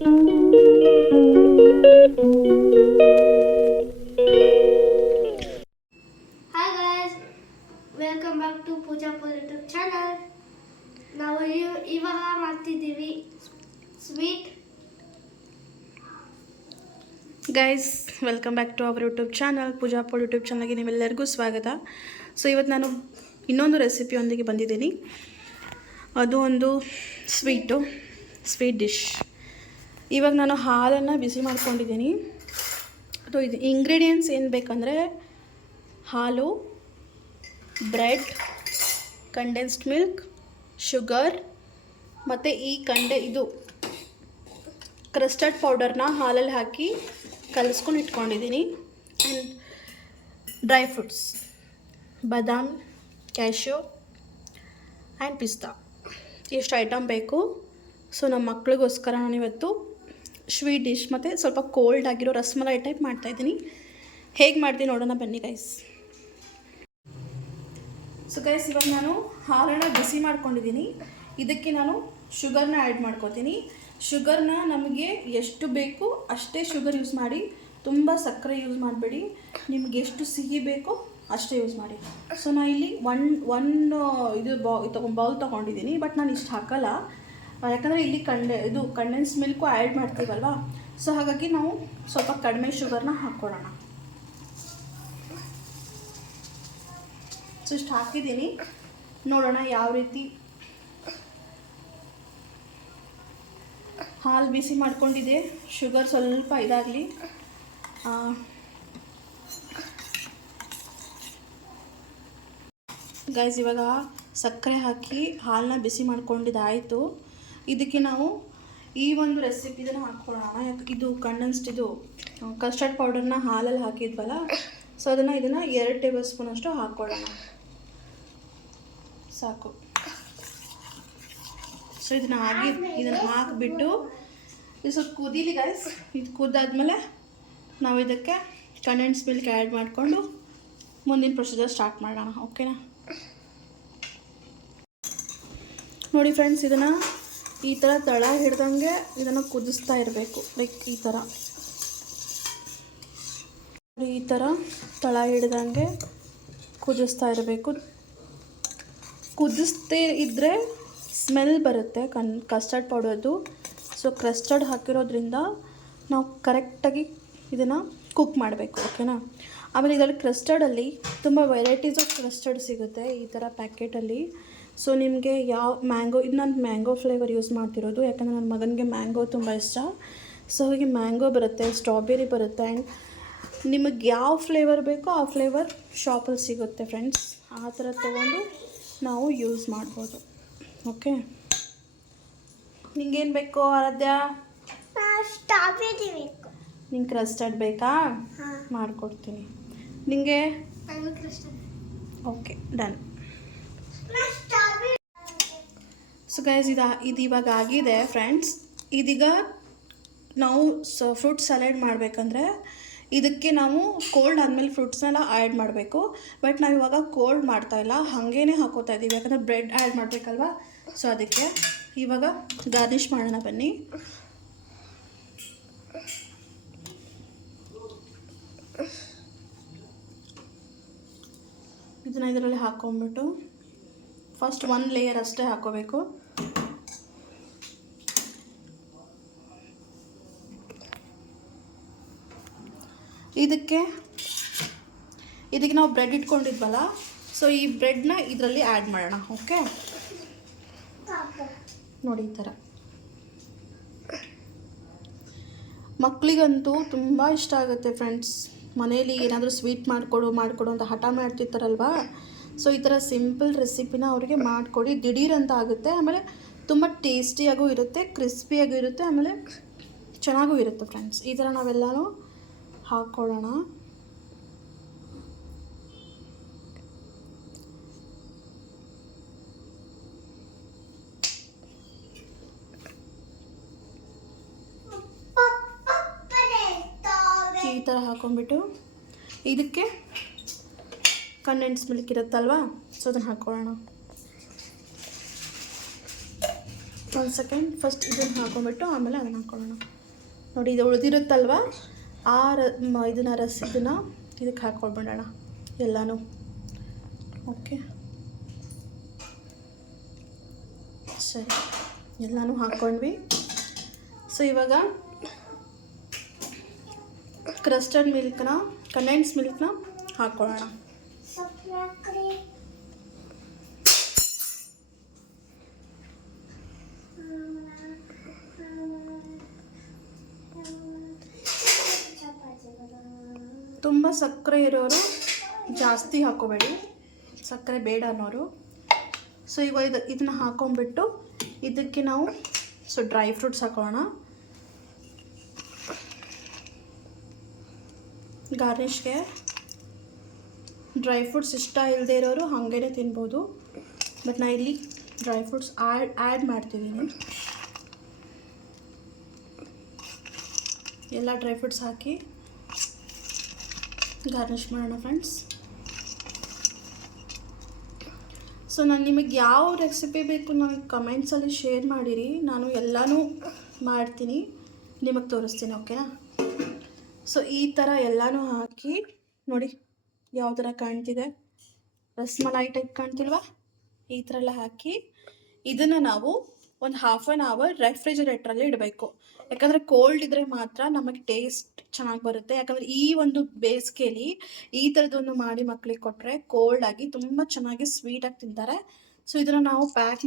Hi guys, welcome back to Pooja Pol YouTube channel. ನಾವು ಇವಾಗ ಮಾಡ್ತಿದ್ದೀವಿ sweet. Guys welcome back to our YouTube channel Pooja ಪೋಲ್ YouTube ಚಾನಲ್ಗೆ ನೀವೆಲ್ಲರಿಗೂ ಸ್ವಾಗತ. ಸೊ ಇವತ್ತು ನಾನು ಇನ್ನೊಂದು ರೆಸಿಪಿಯೊಂದಿಗೆ ಬಂದಿದ್ದೀನಿ. ಅದು ಒಂದು ಸ್ವೀಟ್ ಡಿಶ್. ಇವಾಗ ನಾನು ಹಾಲನ್ನು ಬಿಸಿ ಮಾಡ್ಕೊಂಡಿದ್ದೀನಿ. ಅದು ಇದು ಇಂಗ್ರೀಡಿಯೆಂಟ್ಸ್ ಏನು ಬೇಕಂದರೆ ಹಾಲು, ಬ್ರೆಡ್, ಕಂಡೆನ್ಸ್ಡ್ ಮಿಲ್ಕ್, ಶುಗರ್ ಮತ್ತು ಇದು ಕ್ರಸ್ಟರ್ಡ್ ಪೌಡರ್ನ ಹಾಲಲ್ಲಿ ಹಾಕಿ ಕಲಿಸ್ಕೊಂಡು ಇಟ್ಕೊಂಡಿದ್ದೀನಿ. And dry fruits, badam, cashew and ಪಿಸ್ತಾ, ಎಷ್ಟು ಐಟಮ್ ಬೇಕು. ಸೊ ನಮ್ಮ ಮಕ್ಳಿಗೋಸ್ಕರ ನಾನು ಇವತ್ತು ಸ್ವೀಟ್ ಡಿಶ್ ಮತ್ತು ಸ್ವಲ್ಪ ಕೋಲ್ಡ್ ಆಗಿರೋ ರಸ್ಮಲೈ ಟೈಪ್ ಮಾಡ್ತಾಯಿದ್ದೀನಿ. ಹೇಗೆ ಮಾಡ್ತೀನಿ ನೋಡೋಣ ಬನ್ನಿ ಗೈಸ್. ಸೊ ಗೈಸ್ ಇವಾಗ ನಾನು ಹಾಲನ್ನು ಬಿಸಿ ಮಾಡ್ಕೊಂಡಿದ್ದೀನಿ. ಇದಕ್ಕೆ ನಾನು ಶುಗರ್ನ ಆ್ಯಡ್ ಮಾಡ್ಕೊತೀನಿ. ಶುಗರ್ನ ನಮಗೆ ಎಷ್ಟು ಬೇಕು ಅಷ್ಟೇ ಶುಗರ್ ಯೂಸ್ ಮಾಡಿ, ತುಂಬ ಸಕ್ಕರೆ ಯೂಸ್ ಮಾಡಬೇಡಿ. ನಿಮ್ಗೆ ಎಷ್ಟು ಸಿಹಿ ಬೇಕೋ ಅಷ್ಟೇ ಯೂಸ್ ಮಾಡಿ. ಸೊ ನಾನು ಇಲ್ಲಿ ಬೌಲ್ ತೊಗೊಂಡಿದ್ದೀನಿ. ಬಟ್ ನಾನು ಇಷ್ಟು ಹಾಕಲ್ಲ, ಯಾಕಂದರೆ ಇಲ್ಲಿ ಕಂಡೆನ್ಸ್ ಮಿಲ್ಕು ಆ್ಯಡ್ ಮಾಡ್ತೀವಲ್ವ. ಸೊ ಹಾಗಾಗಿ ನಾವು ಸ್ವಲ್ಪ ಕಡಿಮೆ ಶುಗರ್ನ ಹಾಕ್ಕೊಳ್ಳೋಣ. ಸೊ ಇಷ್ಟು ಹಾಕಿದ್ದೀನಿ, ನೋಡೋಣ ಯಾವ ರೀತಿ. ಹಾಲು ಬಿಸಿ ಮಾಡ್ಕೊಂಡಿದ್ದೆ, ಶುಗರ್ ಸ್ವಲ್ಪ ಇದಾಗಲಿ. ಗೈಸ್ ಇವಾಗ ಸಕ್ಕರೆ ಹಾಕಿ ಹಾಲನ್ನ ಬಿಸಿ ಮಾಡ್ಕೊಂಡಿದ್ದಾಯಿತು. ಇದಕ್ಕೆ ನಾವು ಈ ಒಂದು ರೆಸಿಪಿದನ್ನು ಹಾಕ್ಕೊಳ್ಳೋಣ. ಯಾಕೆ ಇದು ಕಸ್ಟರ್ಡ್ ಪೌಡರ್ನ ಹಾಲಲ್ಲಿ ಹಾಕಿದ್ವಲ್ಲ. ಸೊ ಇದನ್ನು 2 ಟೇಬಲ್ ಸ್ಪೂನ್ ಅಷ್ಟು ಹಾಕ್ಕೊಳ್ಳೋಣ, ಸಾಕು. ಸೊ ಇದನ್ನು ಹಾಕಿಬಿಟ್ಟು ಇದು ಸ್ವಲ್ಪ ಕುದೀಲಿ ಗೈಸ್. ಇದು ಕುದ್ದಾದ್ಮೇಲೆ ನಾವು ಇದಕ್ಕೆ ಕಂಡೆನ್ಸ್ ಮಿಲ್ಕ್ ಆ್ಯಡ್ ಮಾಡಿಕೊಂಡು ಮುಂದಿನ ಪ್ರೊಸೀಜರ್ ಸ್ಟಾರ್ಟ್ ಮಾಡೋಣ, ಓಕೆನಾ? ನೋಡಿ ಫ್ರೆಂಡ್ಸ್, ಇದನ್ನು ಈ ಥರ ತಳ ಹಿಡ್ದಂಗೆ ಇದನ್ನು ಕುದಿಸ್ತಾ ಇರಬೇಕು. ಲೈಕ್ ಈ ಥರ ತಳ ಹಿಡ್ದಂಗೆ ಕುದಿಸ್ತಾ ಇರಬೇಕು. ಕುದಿಸ್ತೇ ಇದ್ದರೆ ಸ್ಮೆಲ್ ಬರುತ್ತೆ ಕಸ್ಟರ್ಡ್ ಪೌಡರ್ದು. ಸೊ ಕ್ರಸ್ಟರ್ಡ್ ಹಾಕಿರೋದ್ರಿಂದ ನಾವು ಕರೆಕ್ಟಾಗಿ ಇದನ್ನು ಕುಕ್ ಮಾಡಬೇಕು, ಓಕೆನಾ? ಆಮೇಲೆ ಇದರಲ್ಲಿ ಕ್ರಸ್ಟರ್ಡಲ್ಲಿ ತುಂಬ ವೆರೈಟೀಸ್ ಆಫ್ ಕ್ರಸ್ಟರ್ಡ್ ಸಿಗುತ್ತೆ ಈ ಥರ ಪ್ಯಾಕೆಟಲ್ಲಿ. ಸೊ ನಿಮಗೆ ಇದು ನಾನು ಮ್ಯಾಂಗೋ ಫ್ಲೇವರ್ ಯೂಸ್ ಮಾಡ್ತಿರೋದು, ಯಾಕಂದರೆ ನನ್ನ ಮಗನಿಗೆ ಮ್ಯಾಂಗೋ ತುಂಬ ಇಷ್ಟ. ಸೊ ಹಾಗೆ ಮ್ಯಾಂಗೋ ಬರುತ್ತೆ, ಸ್ಟ್ರಾಬೆರಿ ಬರುತ್ತೆ. ಆ್ಯಂಡ್ ನಿಮಗೆ ಯಾವ ಫ್ಲೇವರ್ ಬೇಕೋ ಆ ಫ್ಲೇವರ್ ಶಾಪಲ್ಲಿ ಸಿಗುತ್ತೆ ಫ್ರೆಂಡ್ಸ್. ಆ ಥರ ತೊಗೊಂಡು ನಾವು ಯೂಸ್ ಮಾಡ್ಬೋದು, ಓಕೆ? ನಿಂಗೇನು ಬೇಕು ಆರಾಧ್ಯ? ಸ್ಟ್ರಾಬೆರಿ ಬೇಕು. ನಿಂಗೆ ಕ್ರಸ್ಟರ್ಡ್ ಬೇಕಾ? ಮಾಡಿಕೊಡ್ತೀನಿ ನಿಂಗೆ. Okay, done. ಸೊ ಗೈಸ್ ಇದು ಇವಾಗ ಆಗಿದೆ ಫ್ರೆಂಡ್ಸ್. ಇದೀಗ ನಾವು ಫ್ರೂಟ್ ಸಲಾಡ್ ಮಾಡಬೇಕಂದ್ರೆ ಇದಕ್ಕೆ ನಾವು ಕೋಲ್ಡ್ ಆದಮೇಲೆ ಫ್ರೂಟ್ಸ್ನೆಲ್ಲ ಆ್ಯಡ್ ಮಾಡಬೇಕು. ಬಟ್ ನಾವು ಇವಾಗ ಕೋಲ್ಡ್ ಮಾಡ್ತಾಯಿಲ್ಲ, ಹಾಗೇ ಹಾಕೋತಾ ಇದ್ದೀವಿ, ಯಾಕಂದರೆ ಬ್ರೆಡ್ ಆ್ಯಡ್ ಮಾಡಬೇಕಲ್ವ. ಸೊ ಅದಕ್ಕೆ ಇವಾಗ ಗಾರ್ನಿಷ್ ಮಾಡೋಣ ಬನ್ನಿ. ಇದನ್ನು ಇದರಲ್ಲಿ ಹಾಕ್ಕೊಂಬಿಟ್ಟು ಫಸ್ಟ್ 1 ಲೇಯರ್ ಅಷ್ಟೇ ಹಾಕ್ಕೋಬೇಕು. ಇದಕ್ಕೆ ನಾವು ಬ್ರೆಡ್ ಇಟ್ಕೊಂಡಿದ್ವಲ್ಲ, ಸೊ ಈ ಬ್ರೆಡ್ನ ಇದರಲ್ಲಿ ಆ್ಯಡ್ ಮಾಡೋಣ, ಓಕೆ? ನೋಡಿ ಈ ಥರ. ಮಕ್ಕಳಿಗಂತೂ ತುಂಬ ಇಷ್ಟ ಆಗುತ್ತೆ ಫ್ರೆಂಡ್ಸ್. ಮನೇಲಿ ಏನಾದರೂ ಸ್ವೀಟ್ ಮಾಡಿಕೊಡು ಅಂತ ಹಠ ಮಾಡ್ತಿರ್ತಾರಲ್ವ. ಸೊ ಈ ಥರ ಸಿಂಪಲ್ ರೆಸಿಪಿನ ಅವರಿಗೆ ಮಾಡಿಕೊಡಿ, ದಿಢೀರಂತ ಆಗುತ್ತೆ. ಆಮೇಲೆ ತುಂಬ ಟೇಸ್ಟಿಯಾಗೂ ಇರುತ್ತೆ, ಕ್ರಿಸ್ಪಿಯಾಗೂ ಇರುತ್ತೆ, ಆಮೇಲೆ ಚೆನ್ನಾಗೂ ಇರುತ್ತೆ ಫ್ರೆಂಡ್ಸ್. ಈ ಥರ ನಾವೆಲ್ಲನೂ ಹಾಕ್ಕೊಳ್ಳೋಣ. ಈ ಥರ ಹಾಕ್ಕೊಂಬಿಟ್ಟು ಇದಕ್ಕೆ ಕಂಡೆನ್ಸ್ ಮಿಲ್ಕ್ ಇರುತ್ತಲ್ವ, ಸೊ ಅದನ್ನು ಹಾಕ್ಕೊಳ್ಳೋಣ. ಒಂದು ಸೆಕೆಂಡ್ ಫಸ್ಟ್ ಇದನ್ನು ಹಾಕೊಂಡ್ಬಿಟ್ಟು ಆಮೇಲೆ ಅದನ್ನು ಹಾಕೊಳ್ಳೋಣ. ನೋಡಿ ಇದು ಉಳಿದಿರುತ್ತಲ್ವ ಇದನ್ನು ಇದಕ್ಕೆ ಹಾಕ್ಕೊಳ್ಬಿಡೋಣ ಎಲ್ಲನೂ. ಓಕೆ ಸರಿ, ಎಲ್ಲನೂ ಹಾಕ್ಕೊಂಡ್ವಿ. ಸೊ ಇವಾಗ ಕ್ರಸ್ಟರ್ಡ್ ಮಿಲ್ಕ್ನ ಕಂಡೆನ್ಸ್ ಮಿಲ್ಕ್ನ ಹಾಕ್ಕೊಳ್ಳೋಣ. ತುಂಬ ಸಕ್ಕರೆ ಇರೋರು ಜಾಸ್ತಿ ಹಾಕೋಬೇಡಿ, ಸಕ್ಕರೆ ಬೇಡ ಅನ್ನೋರು. ಸೊ ಈಗ ಇದನ್ನ ಹಾಕೊಂಡ್ಬಿಟ್ಟು ಇದಕ್ಕೆ ನಾವು ಡ್ರೈ ಫ್ರೂಟ್ಸ್ ಹಾಕೋಣ. ಗಾರ್ನಿಷ್ಗೆ ಡ್ರೈ ಫ್ರೂಟ್ಸ್ ಇಷ್ಟ ಇಲ್ಲದೆ ಇರೋರು ಹಾಗೇ ತಿನ್ಬೋದು, ಬಟ್ ನಾನು ಇಲ್ಲಿ ಡ್ರೈ ಫ್ರೂಟ್ಸ್ ಆ್ಯಡ್ ಮಾಡ್ತಿದ್ದೀನಿ. ಎಲ್ಲ ಡ್ರೈ ಫ್ರೂಟ್ಸ್ ಹಾಕಿ ಗಾರ್ನಿಷ್ ಮಾಡೋಣ ಫ್ರೆಂಡ್ಸ್. ಸೊ ನಾನು ನಿಮಗೆ ಯಾವ ರೆಸಿಪಿ ಬೇಕು ನನಗೆ ಕಮೆಂಟ್ಸಲ್ಲಿ ಶೇರ್ ಮಾಡಿರಿ, ನಾನು ಎಲ್ಲನೂ ಮಾಡ್ತೀನಿ, ನಿಮಗೆ ತೋರಿಸ್ತೀನಿ. ಓಕೆನಾ? ಸೊ ಈ ಥರ ಎಲ್ಲನೂ ಹಾಕಿ ನೋಡಿ ಯಾವ ಥರ ಕಾಣ್ತಿದೆ, ರಸ್ಮಲಾಯಿ ಟೈಪ್ ಕಾಣ್ತಿಲ್ವಾ? ಈ ಥರ ಎಲ್ಲ ಹಾಕಿ ಇದನ್ನು ನಾವು ಒಂದು 1/2 hour ರೆಫ್ರಿಜರೇಟ್ರಲ್ಲಿ ಇಡಬೇಕು. ಯಾಕಂದರೆ ಕೋಲ್ಡ್ ಇದ್ದರೆ ಮಾತ್ರ ನಮಗೆ ಟೇಸ್ಟ್ ಚೆನ್ನಾಗಿ ಬರುತ್ತೆ. ಯಾಕಂದರೆ ಈ ಒಂದು ಬೇಸಿಗೆಯಲ್ಲಿ ಈ ಥರದೊಂದು ಮಾಡಿ ಮಕ್ಕಳಿಗೆ ಕೊಟ್ಟರೆ ಕೋಲ್ಡಾಗಿ ತುಂಬ ಚೆನ್ನಾಗಿ ಸ್ವೀಟಾಗಿ ತಿಂತಾರೆ. ಸೊ ಇದನ್ನು ನಾವು ಪ್ಯಾಕ್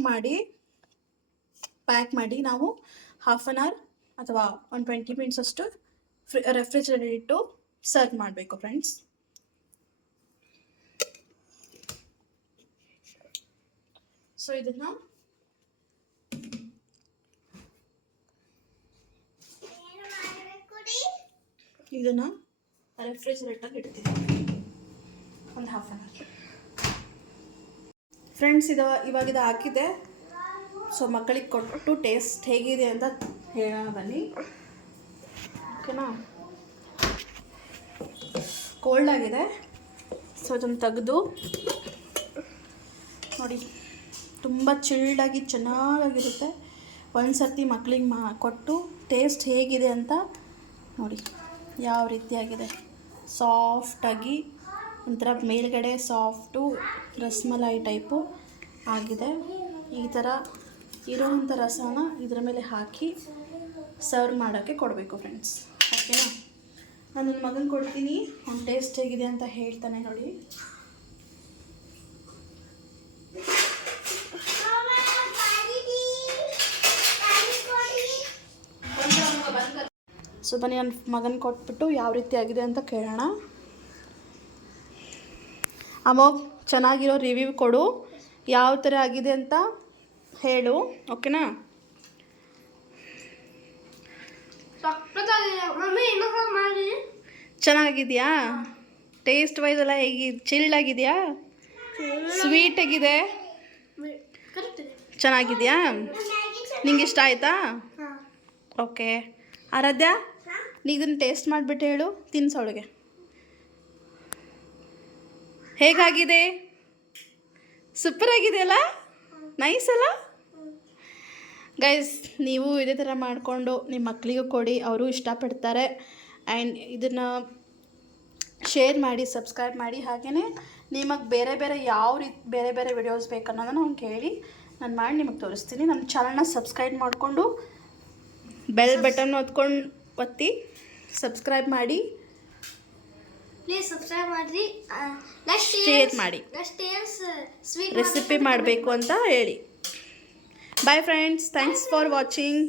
ಮಾಡಿ ನಾವು 1/2 hour ಅಥವಾ ಒಂದು 20 minutes ಅಷ್ಟು ರೆಫ್ರಿಜರೇಟರ್ ಇಟ್ಟು ಸರ್ವ್ ಮಾಡಬೇಕು ಫ್ರೆಂಡ್ಸ್. ಸೊ ಇದನ್ನು ರೆಫ್ರಿಜರೇಟರ್ ಇಡ್ತೀನಿ ಒಂದು 1/2 hour ಫ್ರೆಂಡ್ಸ್. ಇವಾಗ ಇದು ಹಾಕಿದೆ. ಸೊ ಮಕ್ಕಳಿಗೆ ಕೊಟ್ಟು ಟೇಸ್ಟ್ ಹೇಗಿದೆ ಅಂತ ಹೇಳೋಣ ಬನ್ನಿ. ಓಕೆನಾ? ಕೋಲ್ಡ್ ಆಗಿದೆ. ಸೊ ಅದನ್ನು ತೆಗೆದು ನೋಡಿ, ತುಂಬ ಚಿಲ್ಡಾಗಿ ಚೆನ್ನಾಗಿರುತ್ತೆ. ಒಂದು ಸರ್ತಿ ಮಕ್ಕಳಿಗೆ ಕೊಟ್ಟು ಟೇಸ್ಟ್ ಹೇಗಿದೆ ಅಂತ ನೋಡಿ ಯಾವ ರೀತಿಯಾಗಿದೆ. ಸಾಫ್ಟಾಗಿ ಒಂಥರ ಮೇಲ್ಗಡೆ ಸಾಫ್ಟು ರಸ್ಮಲಾಯಿ ಟೈಪು ಆಗಿದೆ. ಈ ಥರ ಇರೋವಂಥ ರಸನ ಇದರ ಮೇಲೆ ಹಾಕಿ ಸರ್ವ್ ಮಾಡೋಕ್ಕೆ ಕೊಡಬೇಕು ಫ್ರೆಂಡ್ಸ್. ಓಕೆನಾ? ನಾನು ನನ್ನ ಮಗನ ಕೊಡ್ತೀನಿ, ಅವ್ನು ಟೇಸ್ಟ್ ಹೇಗಿದೆ ಅಂತ ಹೇಳ್ತಾನೆ ನೋಡಿ. ಸೊ ಬನ್ನಿ ನನ್ನ ಮಗನ ಕೊಟ್ಬಿಟ್ಟು ಯಾವ ರೀತಿ ಆಗಿದೆ ಅಂತ ಕೇಳೋಣ. ಅಮೋಘ್ ಚೆನ್ನಾಗಿರೋ ರಿವ್ಯೂ ಕೊಡು, ಯಾವ ಥರ ಆಗಿದೆ ಅಂತ ಹೇಳು. ಓಕೆನಾ? ಚೆನ್ನಾಗಿದೆಯಾ? ಟೇಸ್ಟ್ ವೈಸ್ ಎಲ್ಲ ಚಿಲ್ಡ್ ಆಗಿದೆಯಾ? ಸ್ವೀಟ್ ಆಗಿದೆ? ಚೆನ್ನಾಗಿದೆಯಾ? ನಿಂಗೆ ಇಷ್ಟ ಆಯಿತಾ? ಓಕೆ. ಆರಾಧ್ಯ, ನೀ ಇದನ್ನು ಟೇಸ್ಟ್ ಮಾಡಿಬಿಟ್ಟು ಹೇಳು, ತಿನ್ಸೋಳಿಗೆ ಹೇಗಾಗಿದೆ? ಸೂಪರ್ ಆಗಿದೆಯಲ್ಲ? ನೈಸ್ ಅಲ್ಲ ಗೈಸ್? ನೀವು ಇದೇ ಥರ ಮಾಡಿಕೊಂಡು ನಿಮ್ಮ ಮಕ್ಕಳಿಗೂ ಕೊಡಿ, ಅವರು ಇಷ್ಟಪಡ್ತಾರೆ. ಆ್ಯಂಡ್ ಇದನ್ನು ಶೇರ್ ಮಾಡಿ, ಸಬ್ಸ್ಕ್ರೈಬ್ ಮಾಡಿ. ಹಾಗೆಯೇ ನಿಮಗೆ ಬೇರೆ ಯಾವ ರೀತಿ ಬೇರೆ ವಿಡಿಯೋಸ್ ಬೇಕನ್ನೋದನ್ನು ಅವ್ನು ಕೇಳಿ ನಾನು ಮಾಡಿ ನಿಮಗೆ ತೋರಿಸ್ತೀನಿ. ನಮ್ಮ ಚಾನಲ್ನ ಸಬ್ಸ್ಕ್ರೈಬ್ ಮಾಡಿಕೊಂಡು ಬೆಲ್ ಬಟನ್ ಒತ್ತಿ ಸಬ್ಸ್ಕ್ರೈಬ್ ಮಾಡಿ, ಪ್ಲೀಸ್ ಸಬ್ಸ್ಕ್ರೈಬ್ ಮಾಡಿರಿ. ಶೇರ್ ಮಾಡಿ, ರೆಸಿಪಿ ಮಾಡಬೇಕು ಅಂತ ಹೇಳಿ. Bye friends, thanks for watching.